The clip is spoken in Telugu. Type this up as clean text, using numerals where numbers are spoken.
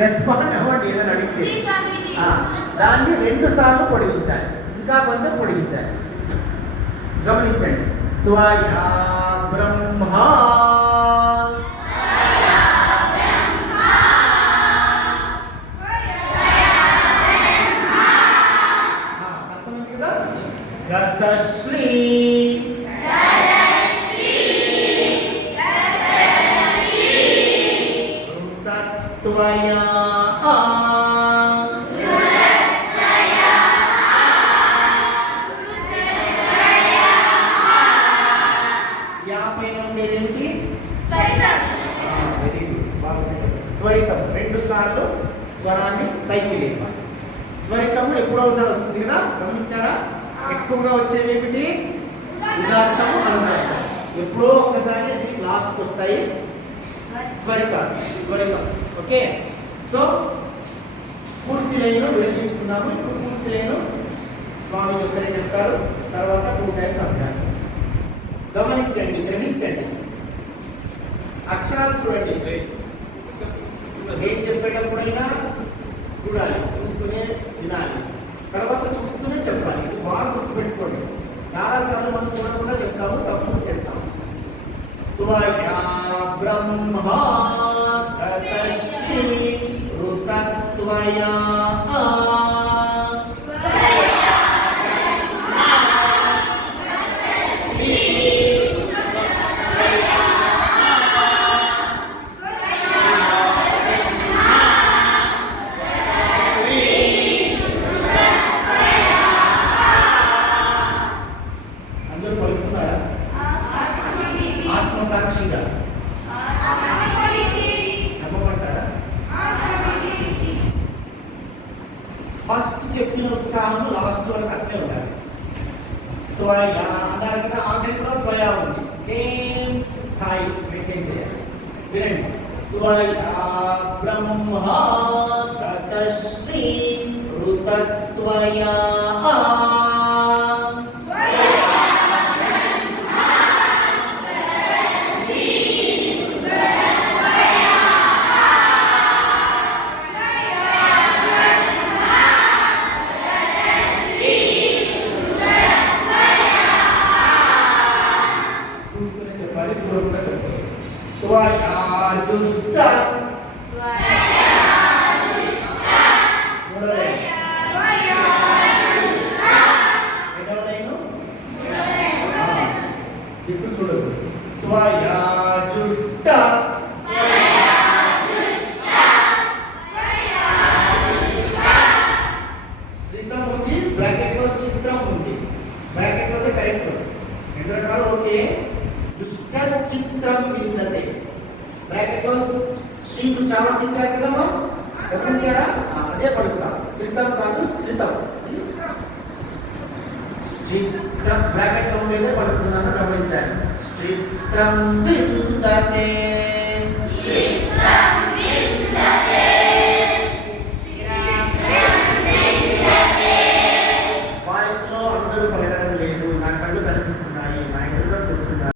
రెస్పాండ్ అవ్వండి ఏదైనా అడిగితే. దాన్ని 2 సార్లు పొడిగించాలి, ఇంకా కొంచెం పొడిగించాలి. గమనించండి. త్వయా బ్రహ్మ అర్థమైంది కదా. గతశ్రీ త్వయా స్వరితం 2 సార్లు స్వరాన్ని పైకి లేపాలి. స్వరితము ఎప్పుడో ఒకసారి వస్తుంది కదా, గమనించారా? ఎక్కువగా వచ్చేవి ఏమిటి? ఉదాత్తము, అనుదాత్తము. ఎప్పుడో ఒకసారి అది లాస్ట్కి వస్తాయి స్వరితం. ఓకే. సో పూర్తి లైన్ విడదీసుకున్నాము. ఇప్పుడు పూర్తి లైన్ స్వామి ఒక్కరే చెప్తారు, తర్వాత 2 టైమ్స్ అభ్యాసం. గమనించండి, గ్రహించండి. అక్షరాలు చూడండి. నేను చెప్పేటప్పుడైనా చూడాలి, చూస్తూనే వినాలి, తర్వాత చూస్తూనే చెప్పాలి. ఇది బాగా గుర్తుపెట్టుకోండి. చాలాసార్లు మనం చూడకుండా చెప్తాము, తప్పులు చేస్తాము. త్వయా బ్రహ్మ తతశ్రీ ఋతత్వయా ఫస్ట్ చెప్పిన ఉత్సాహము లాస్ట్ వరకు అట్లే ఉండాలి. త్వయా అన్నారు కదా, ఆఖరి కూడా త్వయా ఉంది. సేమ్ స్థాయి మెయింటైన్ చేయాలి. వినండి. త్వయా బ్రహ్మ తతశ్రీ ఋతత్వయా చామర్తించారు కదమ్మా, గమనించారా? అదే పడుకున్నాం. శ్రీతం కాదు, శ్రీతం చిత్రం బ్రాకెట్ లో ఉండేదే పడుతున్నాను, గమనించారు. చిత్రం విందతే